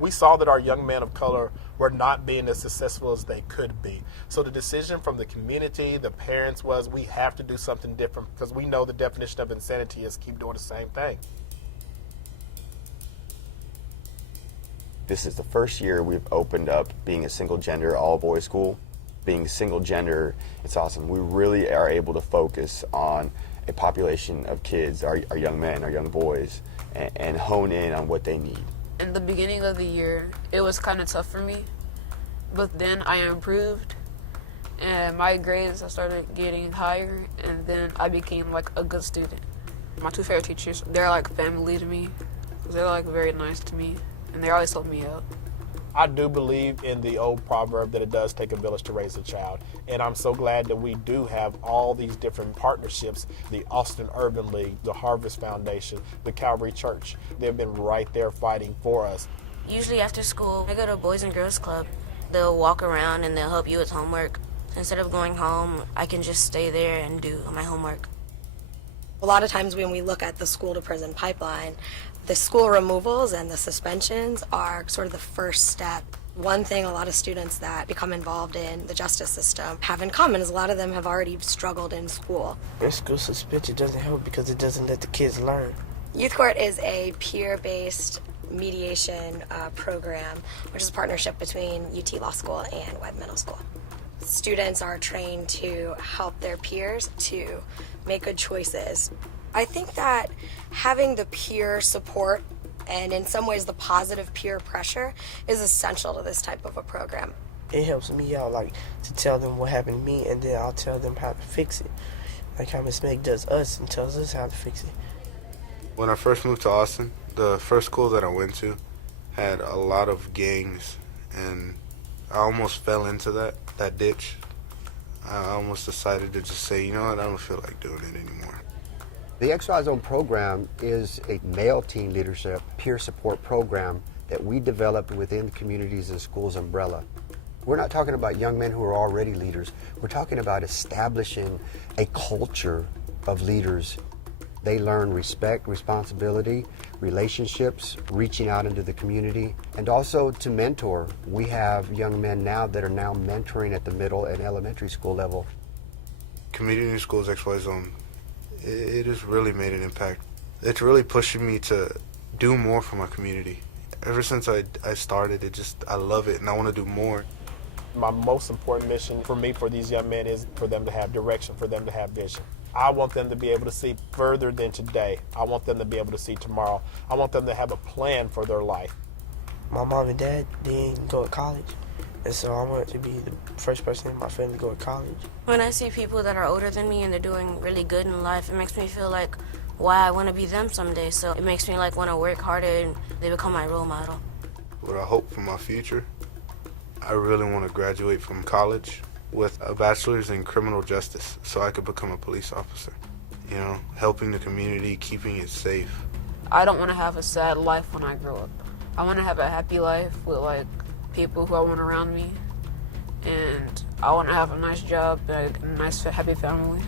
We saw that our young men of color were not being as successful as they could be. So the decision from the community, the parents, was we have to do something different because we know the definition of insanity is keep doing the same thing. This is the first year we've opened up being a single gender all boys school. Being single gender, it's awesome. We really are able to focus on a population of kids, our young men, our young boys, and hone in on what they need. In the beginning of the year, it was kind of tough for me, but then I improved, and my grades I started getting higher, and then I became like a good student. My two favorite teachers, they're like family to me, 'cause they're like very nice to me, and they always help me out. I do believe in the old proverb that it does take a village to raise a child. And I'm so glad that we do have all these different partnerships, the Austin Urban League, the Harvest Foundation, the Calvary Church. They've been right there fighting for us. Usually after school, I go to a Boys and Girls Club. They'll walk around and they'll help you with homework. Instead of going home, I can just stay there and do my homework. A lot of times when we look at the school to prison pipeline, the school removals and the suspensions are sort of the first step. One thing a lot of students that become involved in the justice system have in common is a lot of them have already struggled in school. School suspension doesn't help because it doesn't let the kids learn. Youth Court is a peer-based mediation program, which is a partnership between UT Law School and Webb Middle School. Students are trained to help their peers to make good choices. I think that having the peer support and in some ways the positive peer pressure is essential to this type of a program. It helps me out, like, to tell them what happened to me, and then I'll tell them how to fix it. Like how Miss Meg does us and tells us how to fix it. When I first moved to Austin, the first school that I went to had a lot of gangs, and I almost fell into that ditch. I almost decided to just say, you know what, I don't feel like doing it anymore. The XY Zone program is a male teen leadership peer support program that we developed within the Communities and Schools umbrella. We're not talking about young men who are already leaders. We're talking about establishing a culture of leaders. They learn respect, responsibility, relationships, reaching out into the community, and also to mentor. We have young men now that are now mentoring at the middle and elementary school level. Community Schools XY Zone, it has really made an impact. It's really pushing me to do more for my community. Ever since I started, I love it and I want to do more. My most important mission for me, for these young men, is for them to have direction, for them to have vision. I want them to be able to see further than today. I want them to be able to see tomorrow. I want them to have a plan for their life. My mom and dad didn't go to college, and so I wanted to be the first person in my family to go to college. When I see people that are older than me and they're doing really good in life, it makes me feel like why I want to be them someday. So it makes me like want to work harder and they become my role model. What I hope for my future, I really want to graduate from college with a bachelor's in criminal justice so I could become a police officer. You know, helping the community, keeping it safe. I don't want to have a sad life when I grow up. I want to have a happy life with like people who I want around me, and I want to have a nice job, like a nice happy family.